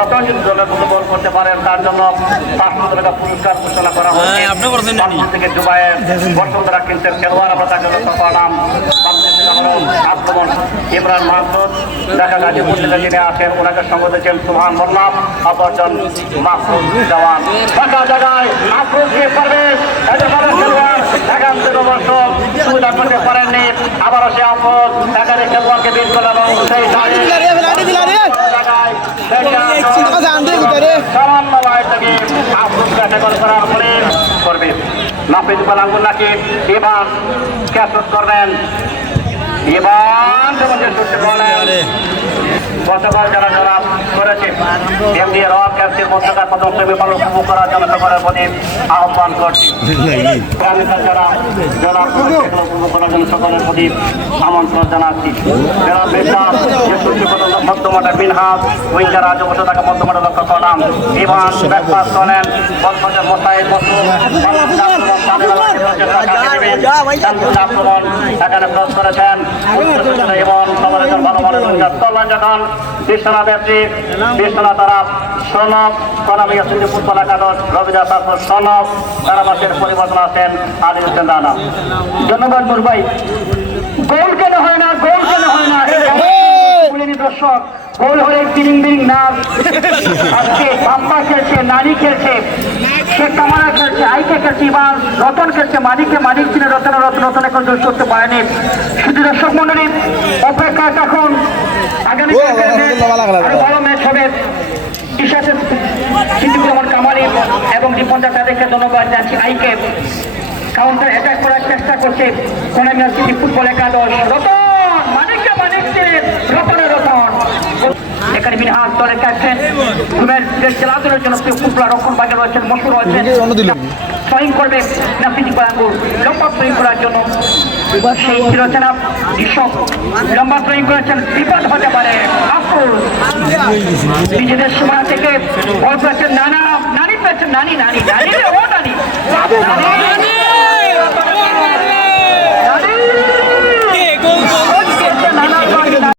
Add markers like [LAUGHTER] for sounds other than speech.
যদি দলের মতো করতে পারেন তার জন্য পাঁচশো টাকা পুরস্কার ঘোষণা করা হয়েছে। হ্যাঁ? বাংলাদেশ থেকে দুবাইয়ের বর্তমানরা কিন্তু খেলোয়াড় আমরা লক্ষ্য করলাম বাংলাদেশ আক্রমণ ইমরান মাহমুদ দেখা গাজীপুর থেকে যিনি আছেন ওনাকে সঙ্গে দিয়েছেন সুহান মোল্লাম অপরজন মাহমুদ জওয়ান। ফাঁকা জায়গায় আক্রমণকে পারবে এদের খেলোয়াড় থেকে বর্ষ সুবিধা করতে পারেননি। আবারও সে আপদ একাধিক খেলোয়াড়কে করল এবং সেই জায়গায় সামান্য লাইট থেকে কার্যকর করার পরে করবে নাফিজ পালাঙ্গুল নাকি এবার ক্যাচ করবেন। এবার যেমন যে করলেন গতকাল যারা যারা করেছে। এমডি রক ক্যান্সির মধ্যকার পদক্ষেপে উপভোগ করার জন্য সকলের প্রতি আহ্বান করছি। যারা যারা উপভোগ করার জন্য সকলের প্রতি আমন্ত্রণ জানাচ্ছি। যারা পর্যন্ত মধ্যমাটা বিনহাস উইঙ্গার আজ অবশ্য তাকে মধ্যমাটা লক্ষ্য করলাম ইভান ব্যাকপাস করেন বলফজের মোসাইল মসুদ আক্রমণ এখানে ক্রস করেছেন। এবং সবার ভালো ভালো তল্লান যখন বিশ্বনাথ ব্যক্তি বিশ্বনাথ তারা সনব সনব ইয়াসিন ফুটবল একাদশ রবিদাস শাস্ত্র সনব তারা মাসের পরিবর্তন আছেন আদিল হোসেন রানা। ধন্যবাদ মুরবাই গোল কেন হয় না গোল কেন হয় না? [LAUGHS] দর্শক গোল হলে বিরিং বিরিং নাচ আজকে বাম্পা খেলছে নারী খেলছে সে কামারা খেলছে আইকে খেলছে ইমান রতন খেলছে মানিককে মানিক ছিল রতন রতন রতন এখন জোর করতে পারেনি। শুধু দর্শক মন্ডলী কামালি এবং দীপন তাদেরকে ধন্যবাদ আইকে কাউন্টার অ্যাটাক করার চেষ্টা করছে কোনামিয়া সিটি ফুটবল একাদশ। রতন মানিককে মানিক রতনে রতন। এখানে মিনহাস দলের ক্যাপ্টেন ঘুমের দেশ খেলাধুলার জন্য ফুটবল রক্ষণ বাজার রয়েছেন মশুর রয়েছেন। সহিং করবে নাফিজি লম্বা সহিং করার জন্য সেই রচনা কৃষক লম্বা সহিং করেছেন। বিপদ হতে পারে। নিজেদের সীমানা থেকে বল পেয়েছেন নানা নানি পেয়েছেন নানি নানি নানি রে, ও নানি নানি